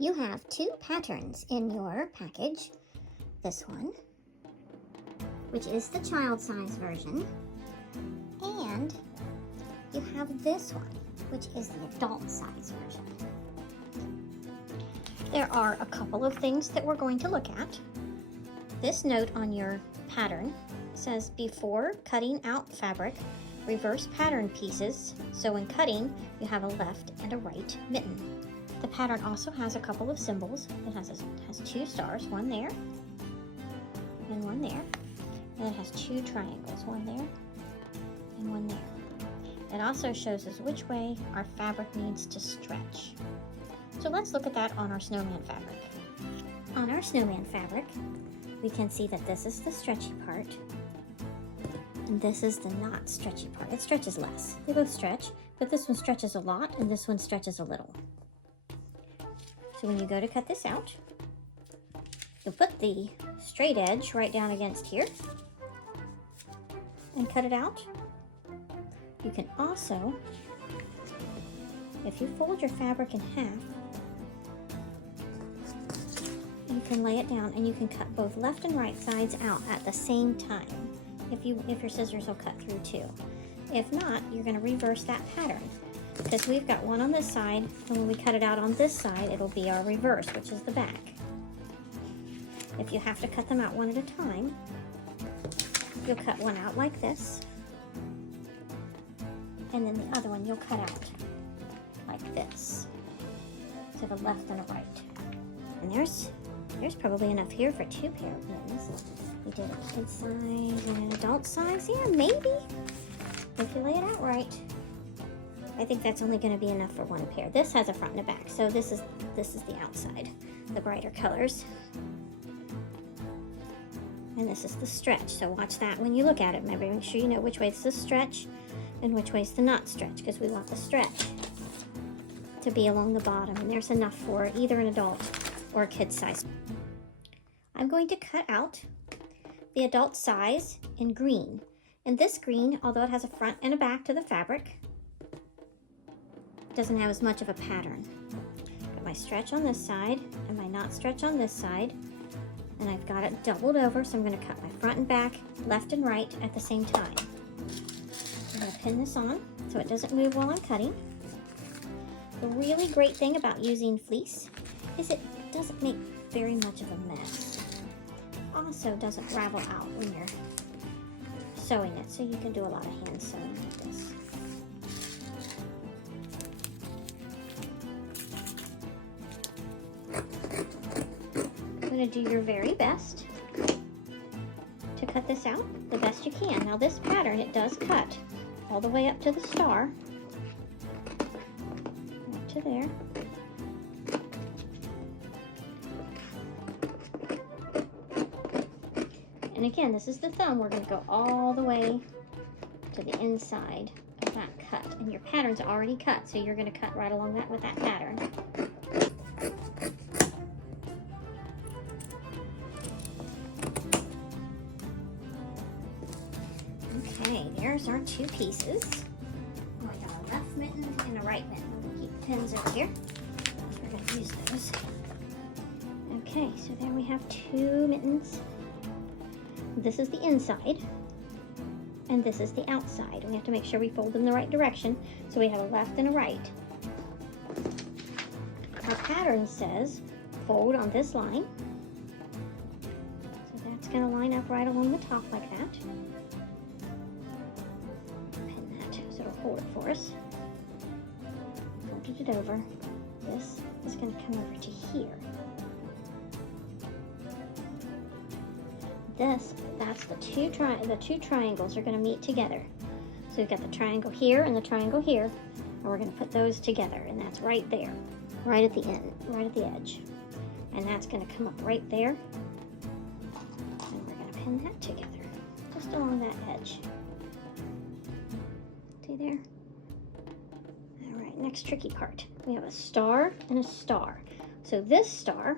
You have two patterns in your package. This one, which is the child size version, and you have this one, which is the adult size version. There are a couple of things that we're going to look at. This note on your pattern says, before cutting out fabric, reverse pattern pieces, so when cutting, you have a left and a right mitten. The pattern also has a couple of symbols. It has two stars, one there and one there. And it has two triangles, one there and one there. It also shows us which way our fabric needs to stretch. So let's look at that on our snowman fabric. On our snowman fabric, we can see that this is the stretchy part, and this is the not stretchy part. It stretches less. They both stretch, but this one stretches a lot, and this one stretches a little. So when you go to cut this out, you'll put the straight edge right down against here and cut it out. You can also, if you fold your fabric in half, you can lay it down and you can cut both left and right sides out at the same time. If your scissors will cut through too. If not, you're going to reverse that pattern, because we've got one on this side, and when we cut it out on this side, it'll be our reverse, which is the back. If you have to cut them out one at a time, you'll cut one out like this, and then the other one you'll cut out like this. So the left and a right. And there's probably enough here for two pair of mittens. We did a kid size and an adult size. Yeah, maybe. If you lay it out right. I think that's only going to be enough for one pair. This has a front and a back, so this is the outside, the brighter colors. And this is the stretch, so watch that when you look at it. Maybe make sure you know which way is the stretch and which way is the not stretch, because we want the stretch to be along the bottom, and there's enough for either an adult or a kid size. I'm going to cut out the adult size in green. And this green, although it has a front and a back to the fabric, doesn't have as much of a pattern. Got my stretch on this side and my not stretch on this side, and I've got it doubled over, so I'm going to cut my front and back, left and right at the same time. I'm going to pin this on so it doesn't move while I'm cutting. The really great thing about using fleece is it doesn't make very much of a mess. Also doesn't ravel out when you're sewing it, so you can do a lot of hand sewing like this. You're going to do your very best to cut this out the best you can. Now this pattern, it does cut all the way up to the star, up to there. And again, this is the thumb. We're going to go all the way to the inside of that cut. And your pattern's already cut, so you're going to cut right along that with that pattern. Okay, there's our two pieces. Oh, I got a left mitten and a right mitten. We'll keep the pins over here. We're going to use those. Okay, so there we have two mittens. This is the inside, and this is the outside. We have to make sure we fold in the right direction, so we have a left and a right. Our pattern says fold on this line, so that's going to line up right along the top like that. Pin that so it'll hold it for us. Folded it over. This is going to come over to here. That's the two triangles are going to meet together. So we've got the triangle here and the triangle here, and we're going to put those together, and that's right there, right at the end, right at the edge. And that's going to come up right there, and we're going to pin that together, just along that edge. See there? All right, next tricky part. We have a star and a star. So this star,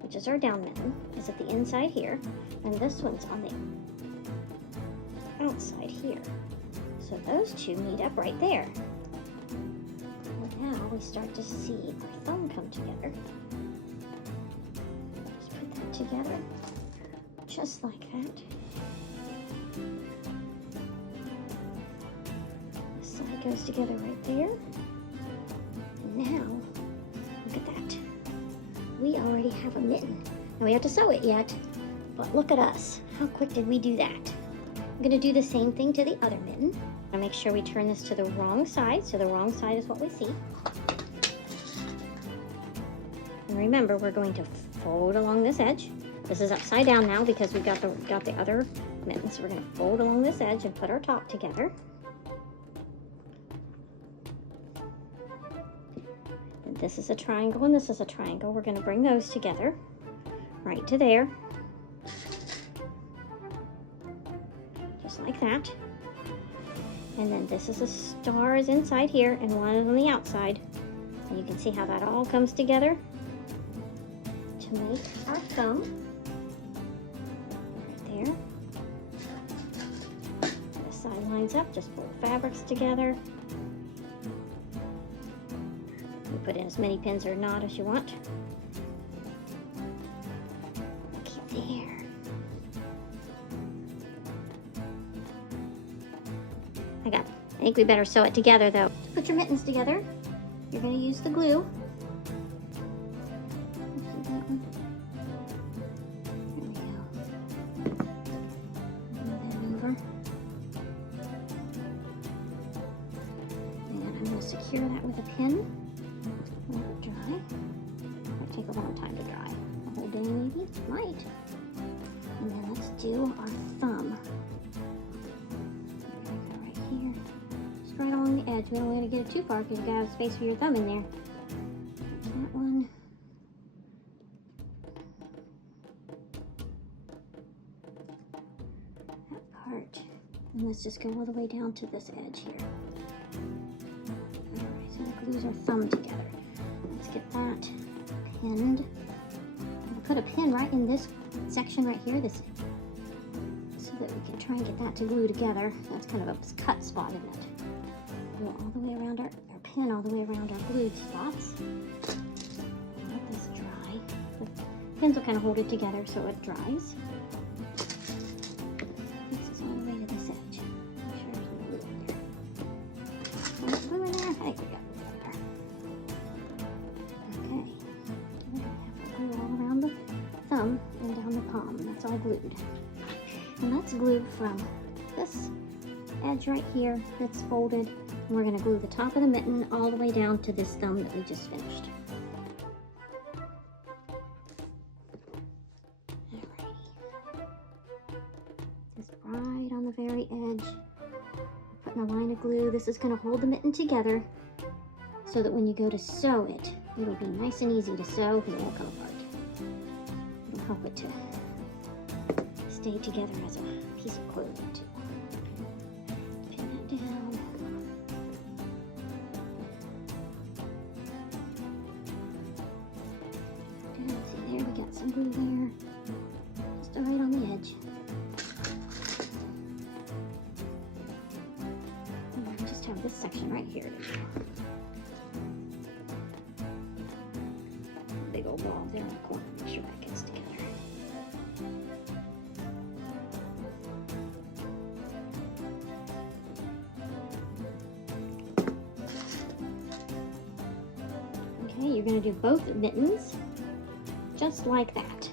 which is our down mitten, is at the inside here, and this one's on the outside here. So those two meet up right there. Well, now we start to see our thumb come together. Just put that together, just like that. This side goes together right there. Now, look at that. We already have a mitten. Now we have to sew it yet, but look at us. How quick did we do that? I'm gonna do the same thing to the other mitten. I'll make sure we turn this to the wrong side, so the wrong side is what we see. And remember, we're going to fold along this edge. This is upside down now because we got the other mitten, so we're gonna fold along this edge and put our top together. And this is a triangle and this is a triangle. We're gonna bring those together, right to there. Just like that. And then this is a star is inside here and one is on the outside. And you can see how that all comes together to make our thumb. Right there. This side lines up, just pull the fabrics together. You put in as many pins or not as you want. Looky there. I think we better sew it together though. To put your mittens together, you're going to use the glue. There we go. Move that over. And I'm going to secure that with a pin. Let it dry. Might take a long time to dry. A whole day maybe? Might. And then let's do our thumb. Right along the edge. We don't want to get it too far because you gotta have space for your thumb in there. That one. That part. And let's just go all the way down to this edge here. Alright, so we'll glue our thumb together. Let's get that pinned. I'll put a pin right in this section right here, this, so that we can try and get that to glue together. That's kind of a cut spot, isn't it? Go all the way around our pin all the way around our glued spots. Let this dry. The pins will kind of hold it together so it dries. This is all the way to this edge. Make sure there's no glue in there. Is glue in there? I think we got glue in there. Okay. We're gonna have glue all around the thumb and down the palm. That's all glued. And that's glued from this edge right here that's folded. And we're going to glue the top of the mitten all the way down to this thumb that we just finished. Alrighty. Just right on the very edge. Putting a line of glue. This is going to hold the mitten together so that when you go to sew it, it'll be nice and easy to sew because it won't come apart. It'll help it to stay together as a piece of clothing too. Pin that down. See there, we got some glue there. Just right on the edge. And I just have this section right here. Big old ball there in the corner. Make sure that gets together. You're going to do both mittens just like that.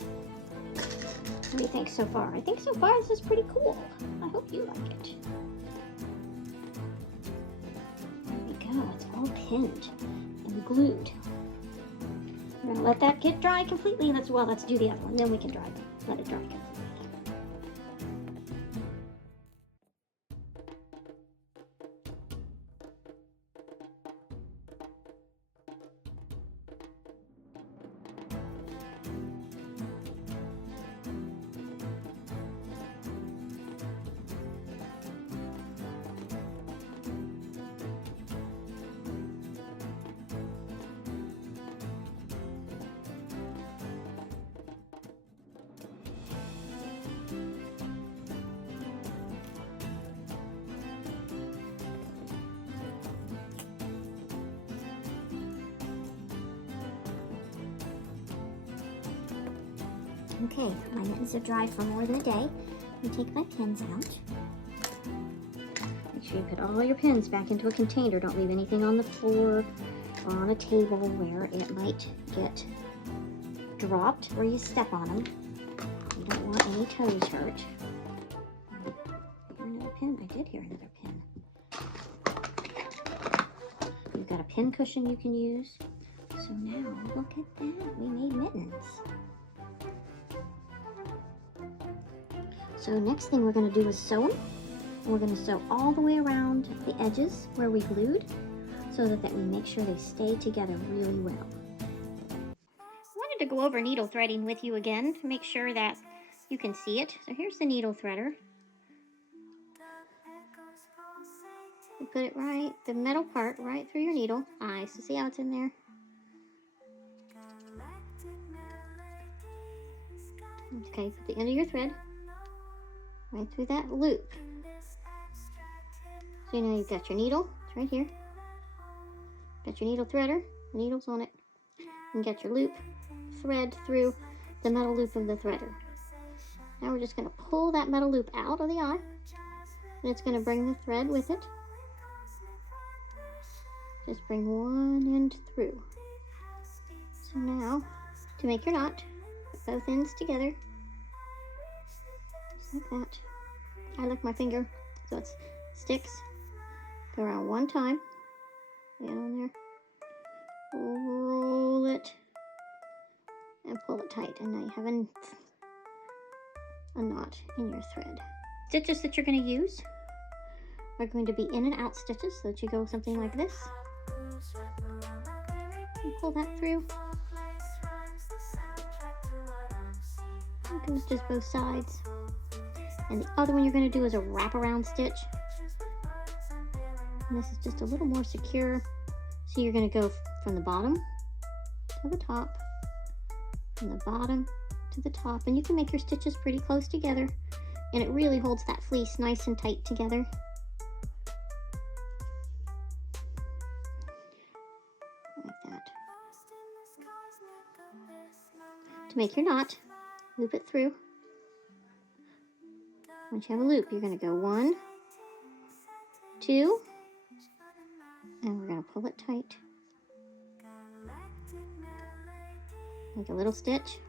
What do you think so far? I think so far this is pretty cool. I hope you like it. There we go. It's all pinned and glued. We're going to let that get dry completely. Let's do the other one. Then we can let it dry completely. Okay, my mittens have dried for more than a day. Let me take my pins out. Make sure you put all your pins back into a container. Don't leave anything on the floor or on a table where it might get dropped or you step on them. You don't want any toes hurt. Hear another pin? I did hear another pin. You've got a pin cushion you can use. So now, look at that. We made mittens. So next thing we're going to do is sew them. We're going to sew all the way around the edges where we glued so that we make sure they stay together really well. I wanted to go over needle threading with you again to make sure that you can see it. So here's the needle threader. You put it right, the metal part, right through your needle. So see how it's in there? Okay, put the end of your thread right through that loop. So now you've got your needle, it's right here. Got your needle threader, the needle's on it. And get your loop, thread through the metal loop of the threader. Now we're just going to pull that metal loop out of the eye, and it's going to bring the thread with it. Just bring one end through. So now, to make your knot, put both ends together, just like that. I lick my finger so it sticks. Go around one time, get on there, roll it, and pull it tight, and now you have a knot in your thread. Stitches that you're going to use are going to be in and out stitches, so that you go something like this, and pull that through. You can stitch both sides. And the other one you're going to do is a wraparound stitch. And this is just a little more secure. So you're going to go from the bottom to the top, from the bottom to the top. And you can make your stitches pretty close together. And it really holds that fleece nice and tight together. Like that. To make your knot, loop it through. Once you have a loop, you're going to go 1, 2, and we're going to pull it tight. Make a little stitch,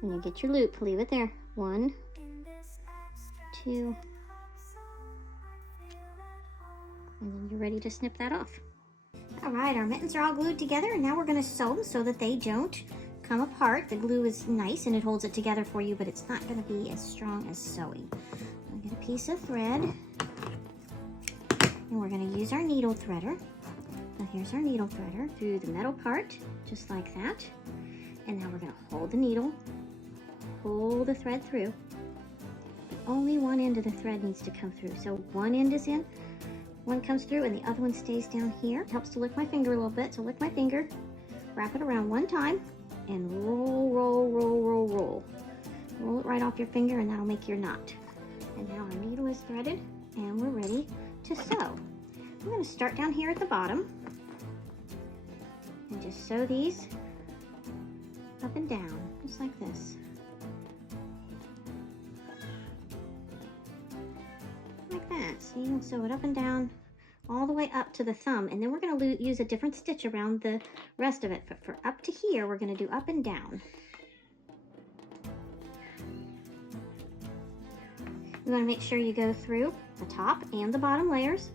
and you get your loop. Leave it there. 1, 2, and then you're ready to snip that off. All right, our mittens are all glued together, and now we're going to sew them so that they don't come apart. The glue is nice and it holds it together for you, but it's not going to be as strong as sewing. I'll get a piece of thread, and we're going to use our needle threader. Now here's our needle threader through the metal part, just like that. And now we're going to hold the needle, pull the thread through. But only one end of the thread needs to come through. So one end is in, one comes through, and the other one stays down here. It helps to lick my finger a little bit, so lick my finger, wrap it around one time, and roll, roll, roll, roll, roll. Roll it right off your finger, and that'll make your knot. And now our needle is threaded, and we're ready to sew. I'm going to start down here at the bottom, and just sew these up and down, just like this. Like that. So you can sew it up and down, all the way up to the thumb, and then we're going to use a different stitch around the rest of it. But for up to here, we're going to do up and down. You want to make sure you go through the top and the bottom layers.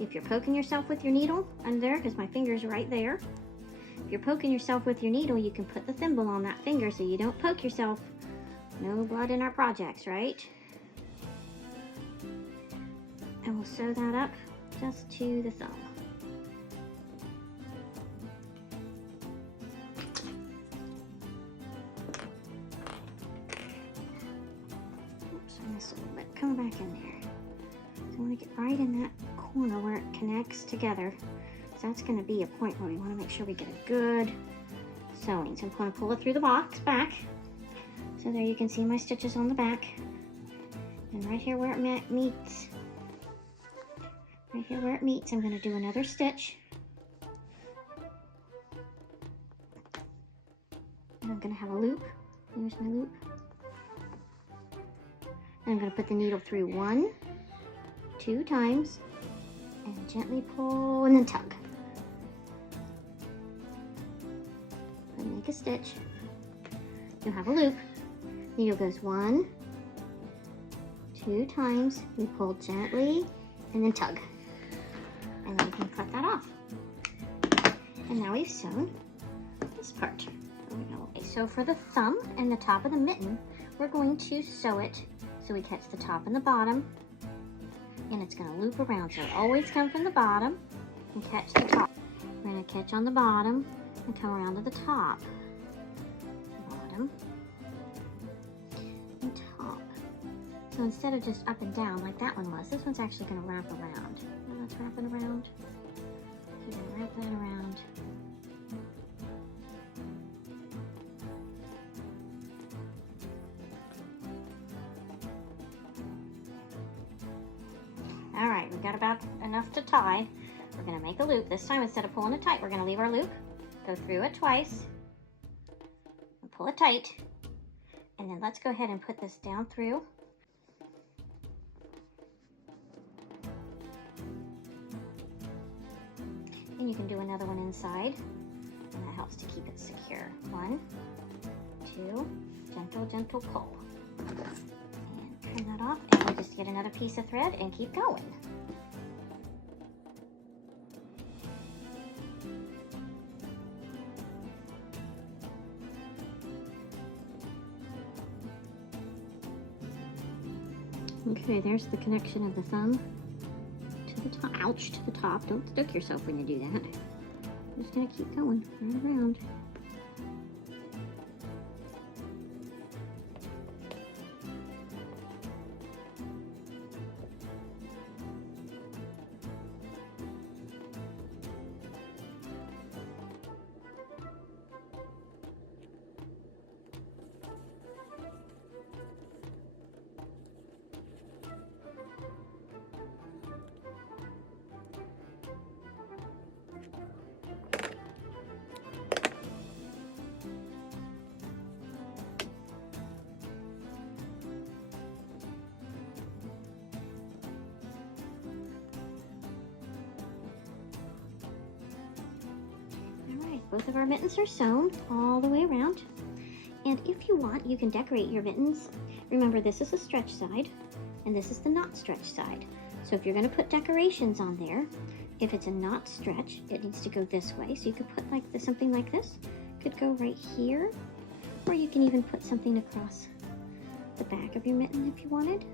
If you're poking yourself with your needle under, because my finger's right there, if you're poking yourself with your needle, you can put the thimble on that finger so you don't poke yourself. No blood in our projects, right? And we'll sew that up just to the thumb. Oops, I missed a little bit. Come back in there. So I want to get right in that corner where it connects together. So that's going to be a point where we want to make sure we get a good sewing. So I'm going to pull it through the box back. So there you can see my stitches on the back. And right here where it meets, right here where it meets, I'm going to do another stitch. And I'm going to have a loop There's my loop. And I'm going to put the needle through 1, 2 times, and gently pull and then tug. And make a stitch. You'll have a loop. Needle goes 1, 2 times. We pull gently and then tug. And then we can cut that off. And now we've sewn this part. Okay, so for the thumb and the top of the mitten, we're going to sew it so we catch the top and the bottom, and it's going to loop around. So always come from the bottom and catch the top. We're going to catch on the bottom and come around to the top. Bottom and top. So instead of just up and down like that one was, this one's actually going to wrap around. And let's wrap it around. So you're going to wrap that around. All right, we've got about enough to tie. We're gonna make a loop. This time, instead of pulling it tight, we're gonna leave our loop, go through it twice, and pull it tight. And then let's go ahead and put this down through. And you can do another one inside, and that helps to keep it secure. 1, 2, gentle, gentle pull. Turn that off, and we'll just get another piece of thread and keep going. Okay, there's the connection of the thumb to the top. Ouch, to the top. Don't stick yourself when you do that. I'm just gonna keep going right around. Both of our mittens are sewn all the way around. And if you want, you can decorate your mittens. Remember, this is the stretch side, and this is the not stretch side. So if you're gonna put decorations on there, if it's a not stretch, it needs to go this way. So you could put like this, something like this. Could go right here, or you can even put something across the back of your mitten if you wanted.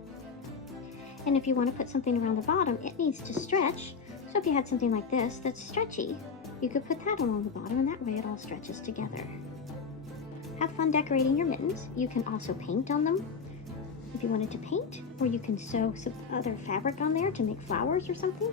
And if you want to put something around the bottom, it needs to stretch. So if you had something like this that's stretchy, you could put that along the bottom, and that way it all stretches together. Have fun decorating your mittens. You can also paint on them if you wanted to paint, or you can sew some other fabric on there to make flowers or something.